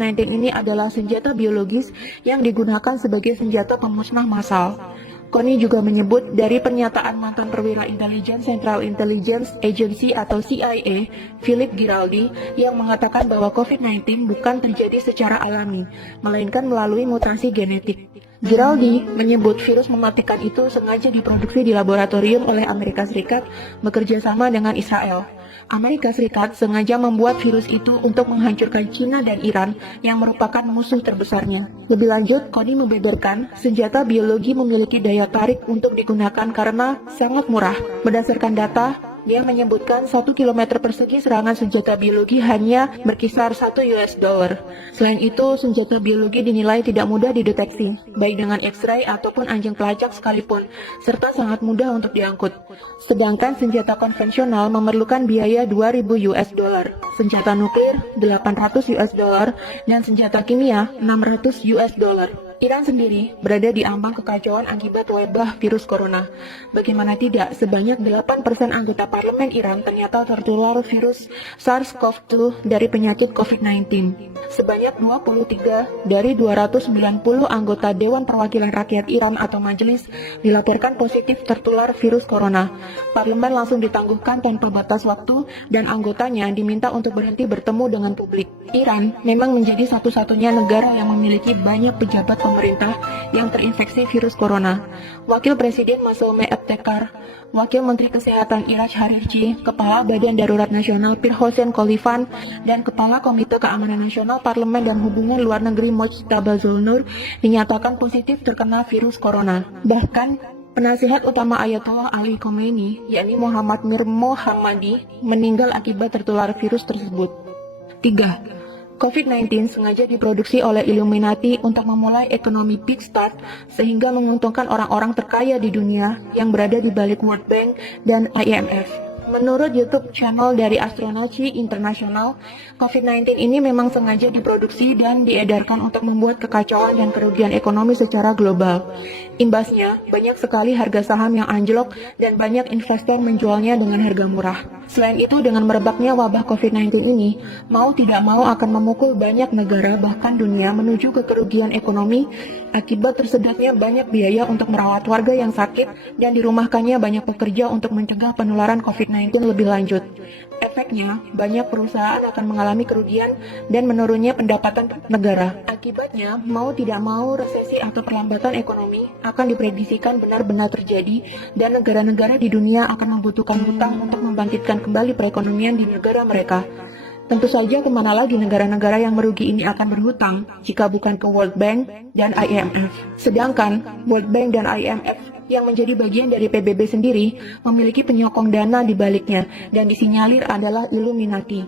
COVID-19 ini adalah senjata biologis yang digunakan sebagai senjata pemusnah massal. Connie juga menyebut dari pernyataan mantan perwira intelijen Central Intelligence Agency atau CIA, Philip Giraldi, yang mengatakan bahwa COVID-19 bukan terjadi secara alami, melainkan melalui mutasi genetik. Giraldi menyebut virus mematikan itu sengaja diproduksi di laboratorium oleh Amerika Serikat bekerja sama dengan Israel. Amerika Serikat sengaja membuat virus itu untuk menghancurkan China dan Iran yang merupakan musuh terbesarnya. Lebih lanjut, Connie membeberkan senjata biologi memiliki daya tarik untuk digunakan karena sangat murah. Berdasarkan data, dia menyebutkan 1 km persegi serangan senjata biologi hanya berkisar $1. Selain itu, senjata biologi dinilai tidak mudah dideteksi, baik dengan X-ray ataupun anjing pelacak sekalipun, serta sangat mudah untuk diangkut. Sedangkan senjata konvensional memerlukan biaya $2.000, senjata nuklir $800, dan senjata kimia $600. Iran sendiri berada di ambang kekacauan akibat wabah virus corona. Bagaimana tidak, sebanyak 8% anggota parlemen Iran ternyata tertular virus SARS-CoV-2 dari penyakit COVID-19. Sebanyak 23 dari 290 anggota Dewan Perwakilan Rakyat Iran atau majelis dilaporkan positif tertular virus corona. Parlemen langsung ditangguhkan tanpa batas waktu dan anggotanya diminta untuk berhenti bertemu dengan publik. Iran memang menjadi satu-satunya negara yang memiliki banyak pejabat pemerintah yang terinfeksi virus corona. Wakil Presiden Masoume Ebtekar, Wakil Menteri Kesehatan Iraj Harirchi, Kepala Badan Darurat Nasional Pir Hossein Khalifan, dan Kepala Komite Keamanan Nasional Parlemen dan Hubungan Luar Negeri Mojtaba Zulnur dinyatakan positif terkena virus corona. Bahkan penasihat utama Ayatollah Ali Khomeini, yakni Muhammad Mir Mohammadi, meninggal akibat tertular virus tersebut. 3. COVID-19 sengaja diproduksi oleh Illuminati untuk memulai ekonomi big start sehingga menguntungkan orang-orang terkaya di dunia yang berada di balik World Bank dan IMF. Menurut YouTube channel dari Astronaci Internasional, COVID-19 ini memang sengaja diproduksi dan diedarkan untuk membuat kekacauan dan kerugian ekonomi secara global. Imbasnya, banyak sekali harga saham yang anjlok dan banyak investor menjualnya dengan harga murah. Selain itu, dengan merebaknya wabah COVID-19 ini, mau tidak mau akan memukul banyak negara bahkan dunia menuju ke kerugian ekonomi akibat tersedatnya banyak biaya untuk merawat warga yang sakit dan dirumahkannya banyak pekerja untuk mencegah penularan COVID-19 lebih lanjut. Efeknya, banyak perusahaan akan mengalami kerugian dan menurunnya pendapatan negara. Akibatnya, mau tidak mau resesi atau perlambatan ekonomi akan diprediksikan benar-benar terjadi dan negara-negara di dunia akan membutuhkan hutang untuk membangkitkan kembali perekonomian di negara mereka. Tentu saja kemana lagi negara-negara yang merugi ini akan berhutang jika bukan ke World Bank dan IMF. Sedangkan World Bank dan IMF yang menjadi bagian dari PBB sendiri memiliki penyokong dana di baliknya dan disinyalir adalah Illuminati,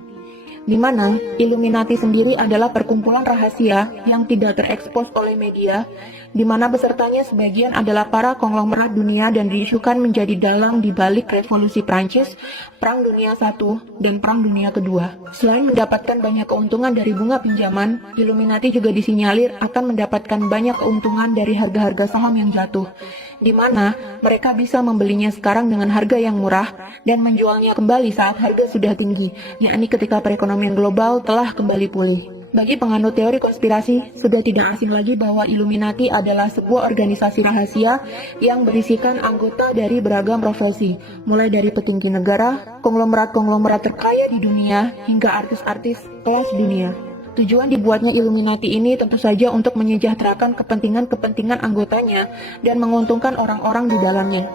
di mana Illuminati sendiri adalah perkumpulan rahasia yang tidak terekspos oleh media, di mana pesertanya sebagian adalah para konglomerat dunia dan diisukan menjadi dalang di balik revolusi Prancis, Perang Dunia I, dan Perang Dunia Kedua. Selain mendapatkan banyak keuntungan dari bunga pinjaman, Illuminati juga disinyalir akan mendapatkan banyak keuntungan dari harga-harga saham yang jatuh, di mana mereka bisa membelinya sekarang dengan harga yang murah dan menjualnya kembali saat harga sudah tinggi, yakni ketika perekonomian global telah kembali pulih. Bagi penganut teori konspirasi, sudah tidak asing lagi bahwa Illuminati adalah sebuah organisasi rahasia yang berisikan anggota dari beragam profesi, mulai dari petinggi negara, konglomerat-konglomerat terkaya di dunia, hingga artis-artis kelas dunia. Tujuan dibuatnya Illuminati ini tentu saja untuk menyejahterakan kepentingan-kepentingan anggotanya dan menguntungkan orang-orang di dalamnya.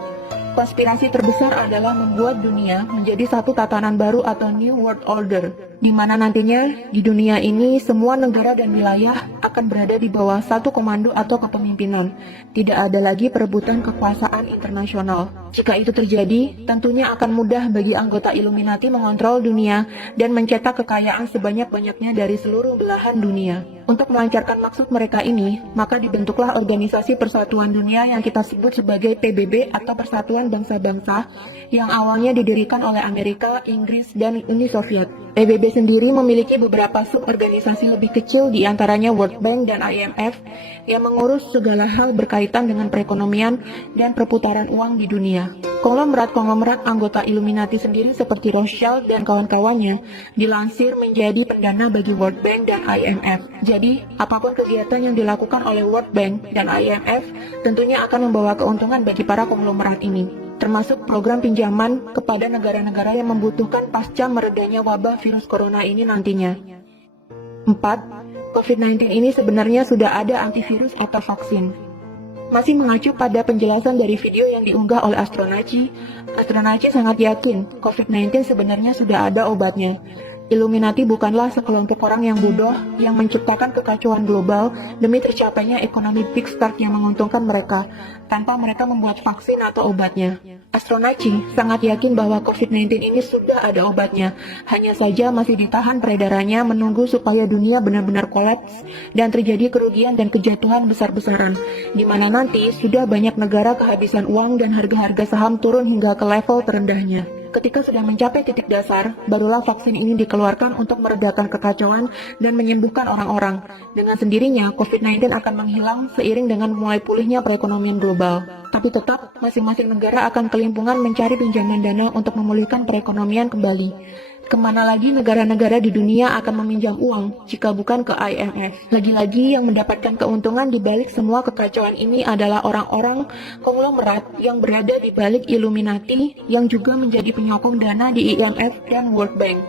Konspirasi terbesar adalah membuat dunia menjadi satu tatanan baru atau New World Order, di mana nantinya di dunia ini semua negara dan wilayah akan berada di bawah satu komando atau kepemimpinan. Tidak ada lagi perebutan kekuasaan internasional. Jika itu terjadi, tentunya akan mudah bagi anggota Illuminati mengontrol dunia dan mencetak kekayaan sebanyak-banyaknya dari seluruh belahan dunia. Untuk melancarkan maksud mereka ini, maka dibentuklah Organisasi Persatuan Dunia yang kita sebut sebagai PBB atau Persatuan Bangsa-Bangsa yang awalnya didirikan oleh Amerika, Inggris, dan Uni Soviet. PBB sendiri memiliki beberapa suborganisasi lebih kecil, di antaranya World Bank dan IMF, yang mengurus segala hal berkaitan dengan perekonomian dan perputaran uang di dunia. Konglomerat-konglomerat anggota Illuminati sendiri seperti Rothschild dan kawan-kawannya dilansir menjadi pendana bagi World Bank dan IMF. Jadi, apapun kegiatan yang dilakukan oleh World Bank dan IMF tentunya akan membawa keuntungan bagi para konglomerat ini, termasuk program pinjaman kepada negara-negara yang membutuhkan pasca meredanya wabah virus corona ini nantinya. 4. COVID-19 ini sebenarnya sudah ada antivirus atau vaksin. Masih mengacu pada penjelasan dari video yang diunggah oleh Astronaci sangat yakin COVID-19 sebenarnya sudah ada obatnya. Illuminati bukanlah sekelompok orang yang bodoh yang menciptakan kekacauan global demi tercapainya ekonomi big start yang menguntungkan mereka, tanpa mereka membuat vaksin atau obatnya. Astronaci sangat yakin bahwa COVID-19 ini sudah ada obatnya, hanya saja masih ditahan peredarannya menunggu supaya dunia benar-benar kolaps dan terjadi kerugian dan kejatuhan besar-besaran, di mana nanti sudah banyak negara kehabisan uang dan harga-harga saham turun hingga ke level terendahnya. Ketika sudah mencapai titik dasar, barulah vaksin ini dikeluarkan untuk meredakan kekacauan dan menyembuhkan orang-orang. Dengan sendirinya, COVID-19 akan menghilang seiring dengan mulai pulihnya perekonomian global. Tapi tetap, masing-masing negara akan kelimpungan mencari pinjaman dana untuk memulihkan perekonomian kembali. Kemana lagi negara-negara di dunia akan meminjam uang jika bukan ke IMF? Lagi-lagi yang mendapatkan keuntungan di balik semua kekacauan ini adalah orang-orang konglomerat yang berada di balik Illuminati yang juga menjadi penyokong dana di IMF dan World Bank.